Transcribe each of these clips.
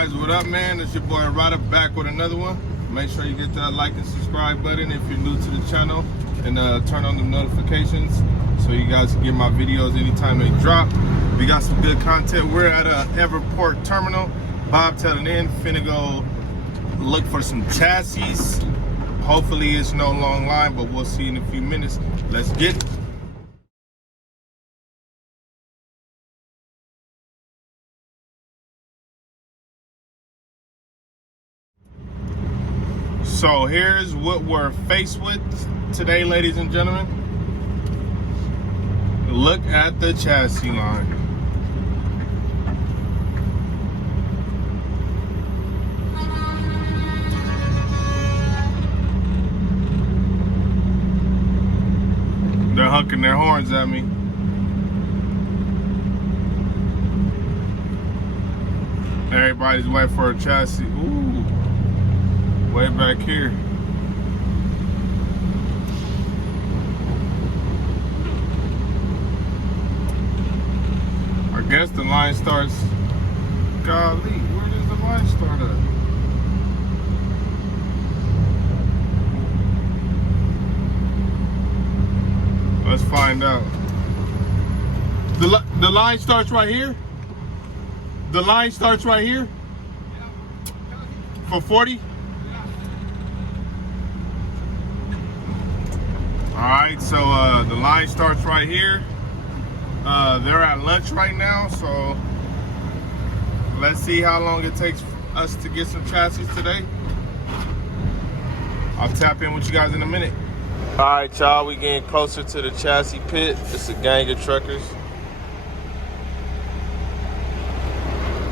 guys, what up, man? It's your boy Ryda back with another one. Make sure you get that like and subscribe button if you're new to the channel, and turn on the notifications so you guys can get my videos anytime they drop. We got some good content. We're at a Everport terminal. Bob telling in, finna go look for some chassis. Hopefully it's no long line, but we'll see in a few minutes. Let's get it. So here's what we're faced with today, ladies and gentlemen. Look at the chassis line. They're honking their horns at me. Everybody's waiting for a chassis. Ooh. Way back here. I guess the line starts. Golly, where does the line start at? Let's find out. The line starts right here? The line starts right here? For 40? Alright, so the line starts right here. They're at lunch right now, so let's see how long it takes us to get some chassis today. I'll tap in with you guys in a minute. Alright, y'all, we getting closer to the chassis pit. It's a gang of truckers.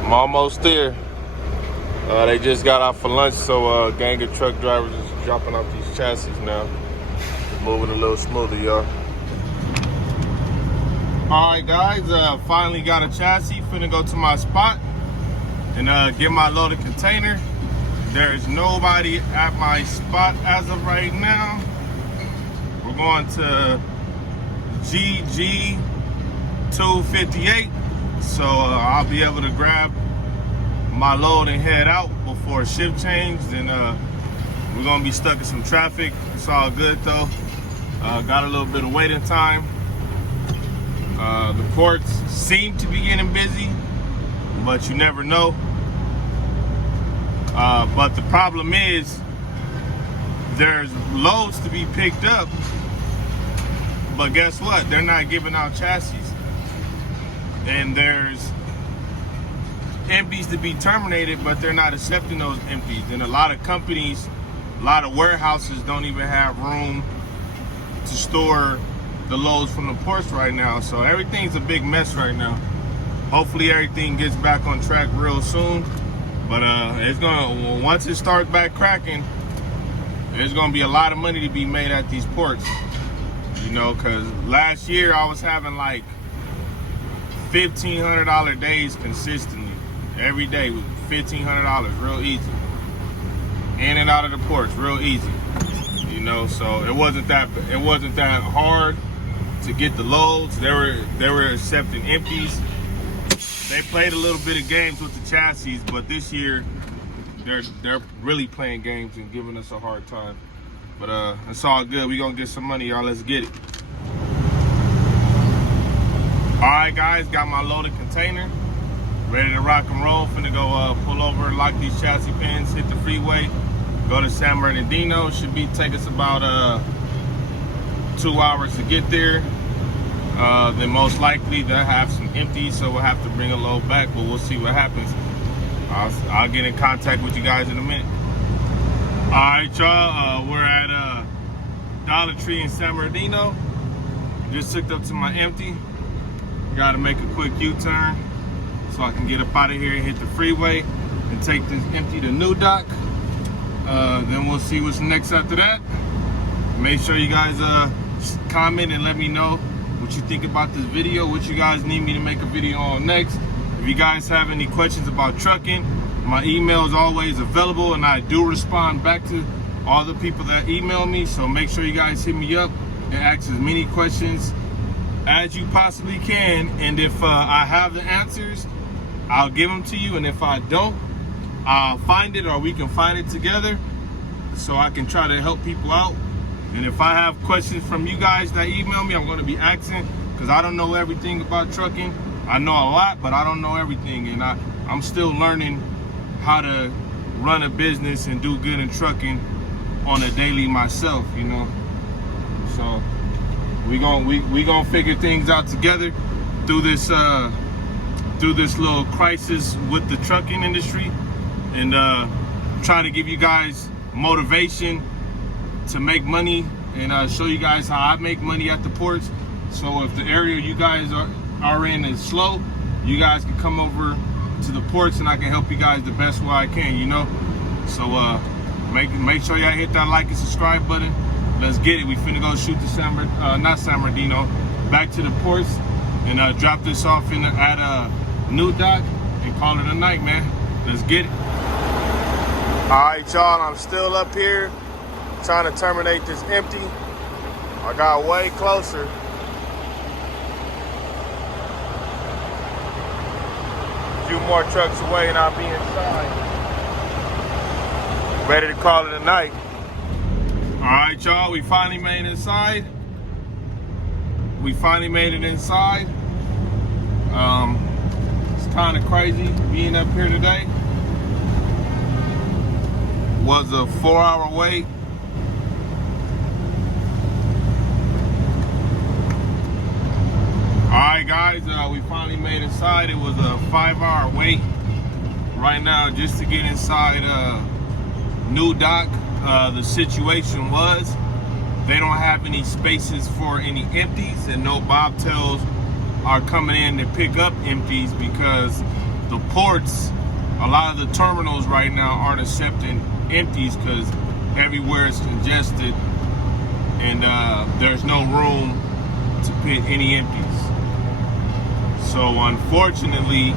I'm almost there. They just got out for lunch, so gang of truck drivers is dropping off these chassis now. Moving a little smoother, y'all. Alright guys, finally got a chassis. Finna go to my spot and get my loaded container. There's nobody at my spot as of right now. We're going to GG 258, so I'll be able to grab my load and head out before shift change. Then we're gonna be stuck in some traffic. It's all good though. Got a little bit of waiting time. The ports seem to be getting busy, but you never know. But the problem is there's loads to be picked up, but guess what? They're not giving out chassis. And there's empties to be terminated, but they're not accepting those empties. And a lot of companies, a lot of warehouses don't even have room to store the loads from the ports right now. So everything's a big mess right now. Hopefully everything gets back on track real soon. But it's gonna, once it starts back cracking, there's gonna be a lot of money to be made at these ports. You know, cause last year I was having like $1,500 days consistently. Every day with $1,500, real easy. In and out of the ports, real easy. You know, so it wasn't that hard to get the loads. They were accepting empties. They played a little bit of games with the chassis, but this year they're really playing games and giving us a hard time. But it's all good. We gonna get some money, y'all. Let's get it. All right, guys, got my loaded container. Ready to rock and roll. Finna go pull over, lock these chassis pins, hit the freeway, go to San Bernardino. Should take us about 2 hours to get there. Then most likely they'll have some empties, so we'll have to bring a load back, but we'll see what happens. I'll get in contact with you guys in a minute. All right, y'all, we're at Dollar Tree in San Bernardino. Just hooked up to my empty. Got to make a quick U-turn so I can get up out of here and hit the freeway and take this empty to New Dock. Then we'll see what's next after that. Make sure you guys comment and let me know what you think about this video, what you guys need me to make a video on next. If you guys have any questions about trucking, my email is always available, and I do respond back to all the people that email me. So make sure you guys hit me up and ask as many questions as you possibly can. And if I have the answers, I'll give them to you. And if I don't, find it, or we can find it together, so I can try to help people out. And if I have questions from you guys that email me, I'm going to be asking, because I don't know everything about trucking. I know a lot, but I don't know everything, and I'm still learning how to run a business and do good in trucking on a daily myself, you know. So we gonna figure things out together through this little crisis with the trucking industry, and try to give you guys motivation to make money, and show you guys how I make money at the ports. So if the area you guys are in is slow, you guys can come over to the ports and I can help you guys the best way I can, you know. So make sure y'all hit that like and subscribe button. Let's get it. We finna go shoot the San Bernardino back to the ports, and drop this off at a new dock and call it a night, man. Let's get it. All right, y'all, I'm still up here trying to terminate this empty. I got way closer. A few more trucks away and I'll be inside. Ready to call it a night. All right, y'all, we finally made it inside. It's kind of crazy being up here today. Was a 4-hour wait. Alright guys, we finally made inside. It was a 5-hour wait right now just to get inside new dock. The situation was they don't have any spaces for any empties, and no bobtails are coming in to pick up empties because the ports, a lot of the terminals right now aren't accepting empties because everywhere is congested, and there's no room to put any empties. So unfortunately,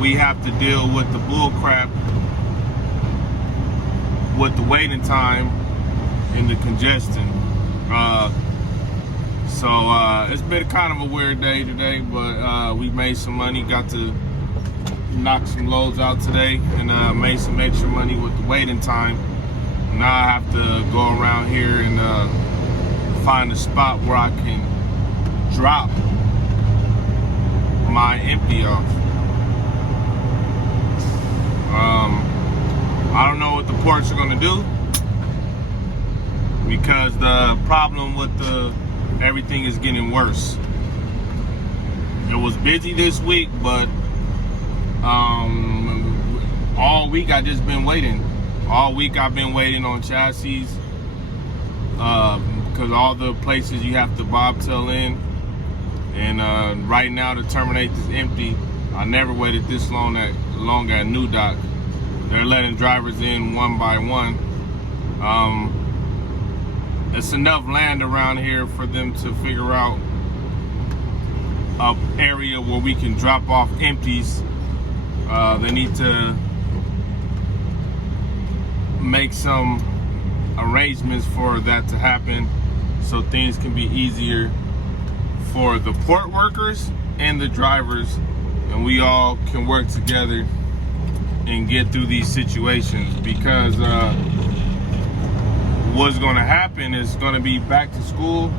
we have to deal with the bull crap with the waiting time and the congestion. So it's been kind of a weird day today, but we made some money, got to knock some loads out today, and made some extra money with the waiting time. Now I have to go around here and find a spot where I can drop my empty off. I don't know what the ports are gonna do, because the problem with everything is getting worse. It was busy this week, but all week I just been waiting. All week I've been waiting on chassis, because all the places you have to bobtail in, and right now to terminate this empty, I never waited this long at new dock. They're letting drivers in one by one. It's enough land around here for them to figure out an area where we can drop off empties. They need to make some arrangements for that to happen, so things can be easier for the port workers and the drivers, and we all can work together and get through these situations. Because what's going to happen is going to be back to school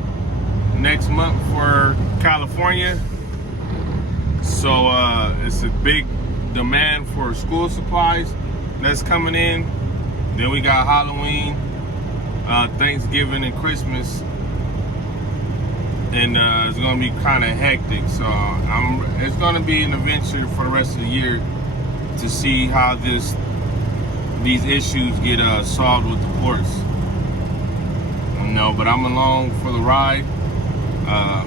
next month for California, so it's a big demand for school supplies that's coming in. Then we got Halloween, Thanksgiving, and Christmas, and it's going to be kind of hectic. So it's going to be an adventure for the rest of the year to see how these issues get solved with the ports. No, but I'm along for the ride. I'm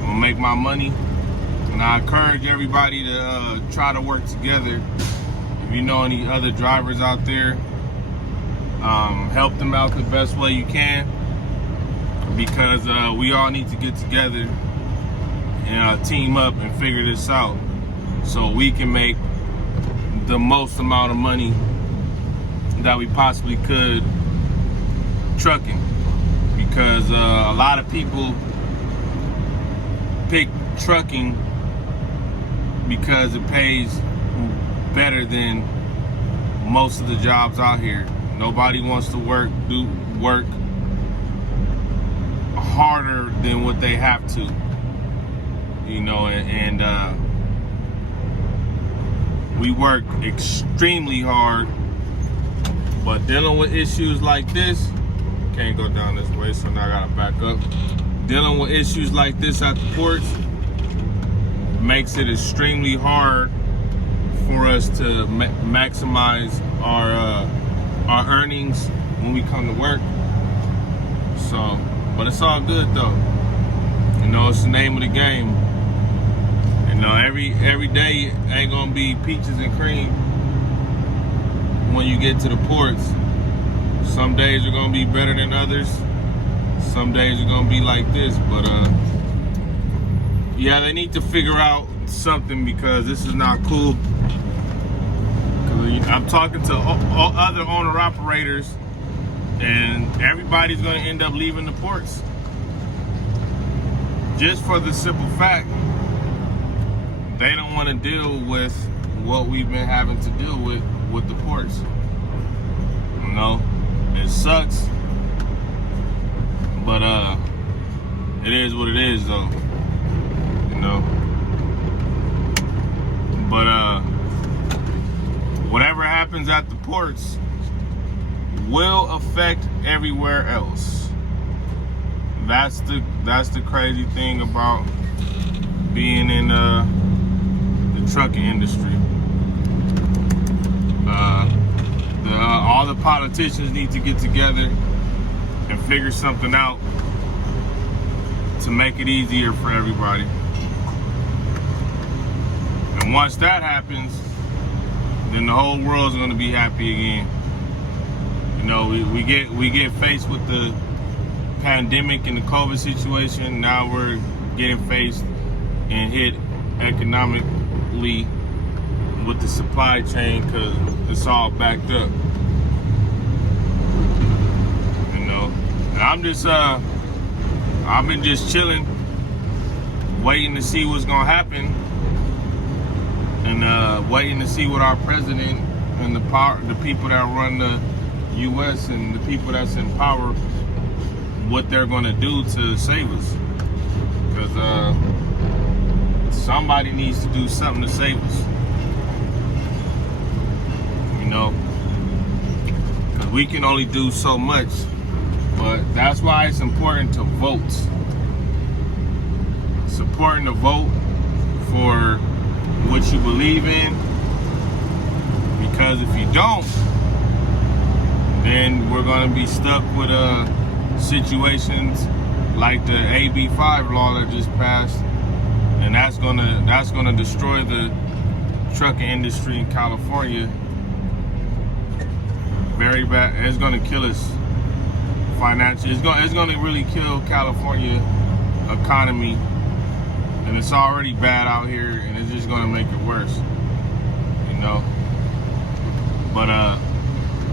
gonna make my money, and I encourage everybody to try to work together. If you know any other drivers out there, help them out the best way you can, because we all need to get together and team up and figure this out so we can make the most amount of money that we possibly could trucking. Because a lot of people pick trucking because it pays better than most of the jobs out here. Nobody wants to do work harder than what they have to, you know, and we work extremely hard, but dealing with issues like this, can't go down this way, so now I gotta back up. Dealing with issues like this at the ports makes it extremely hard for us to maximize our earnings when we come to work. So, but it's all good though. You know, it's the name of the game. You know, every day ain't gonna be peaches and cream when you get to the ports. Some days are gonna be better than others. Some days are gonna be like this, but yeah, they need to figure out something because this is not cool. I'm talking to other owner-operators, and everybody's going to end up leaving the ports. Just for the simple fact, they don't want to deal with what we've been having to deal with the ports. You know, it sucks, but it is what it is, though. You know, but whatever happens at the ports will affect everywhere else. That's the crazy thing about being in the trucking industry. All the politicians need to get together and figure something out to make it easier for everybody. And once that happens, then the whole world's going to be happy again. You know, we get faced with the pandemic and the COVID situation. Now we're getting faced and hit economically with the supply chain because it's all backed up. You know, and I've been just chilling, waiting to see what's gonna happen, and waiting to see what our president and the people that run the U.S. and the people that's in power, what they're gonna do to save us. Because somebody needs to do something to save us. You know, because we can only do so much. But that's why it's important to vote. It's important to vote for what you believe in. Because if you don't, then we're going to be stuck with situations like the AB5 law that just passed, and that's gonna destroy the trucking industry in California. Very bad. It's gonna kill us financially. It's gonna really kill California economy, and it's already bad out here, and it's just gonna make it worse. You know. But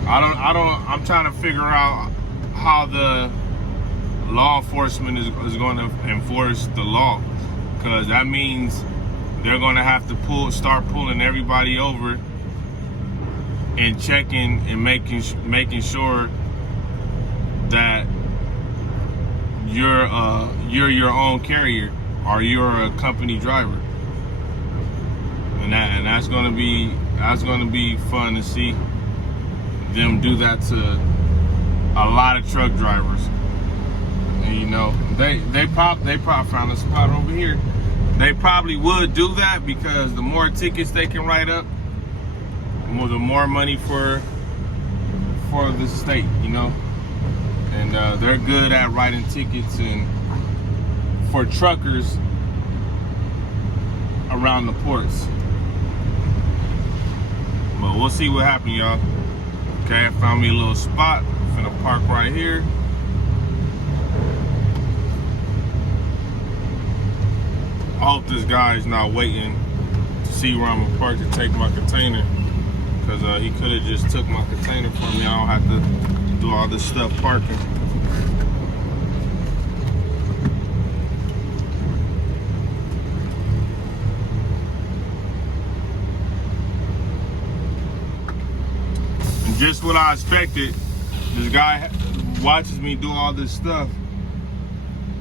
I'm trying to figure out how the law enforcement is going to enforce the law, because that means they're going to have to start pulling everybody over and checking and making sure that you're your own carrier or you're a company driver, and that's going to be fun to see them do that to a lot of truck drivers. And, you know, they probably found a spot over here. They probably would do that because the more tickets they can write up, the more money for the state, you know. And they're good at writing tickets and for truckers around the ports. But we'll see what happens, y'all. Okay, I found me a little spot. I'm gonna park right here. I hope this guy's not waiting to see where I'm gonna park to take my container, because he could have just took my container from me. I don't have to do all this stuff parking. just what I expected. This guy watches me do all this stuff,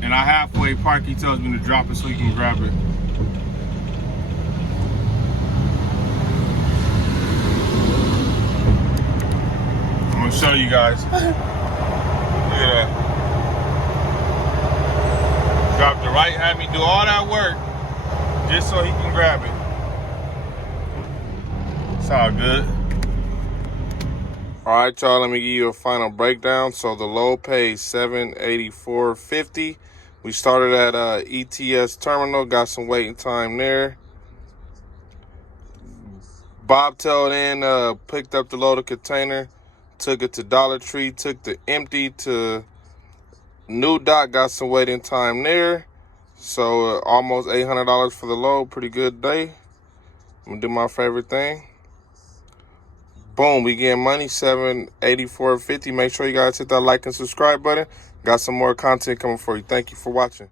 and I halfway park, he tells me to drop it so he can grab it. I'm gonna show you guys. Look at that. Dropped it right, had me do all that work just so he can grab it. It's all good. All right, y'all, let me give you a final breakdown. So the load paid $784.50. We started at ETS terminal, got some waiting time there. Bobtailed in, picked up the loaded container, took it to Dollar Tree, took the empty to New Dock, got some waiting time there. So almost $800 for the load, pretty good day. I'm gonna do my favorite thing. Boom, we getting money, $784.50. Make sure you guys hit that like and subscribe button. Got some more content coming for you. Thank you for watching.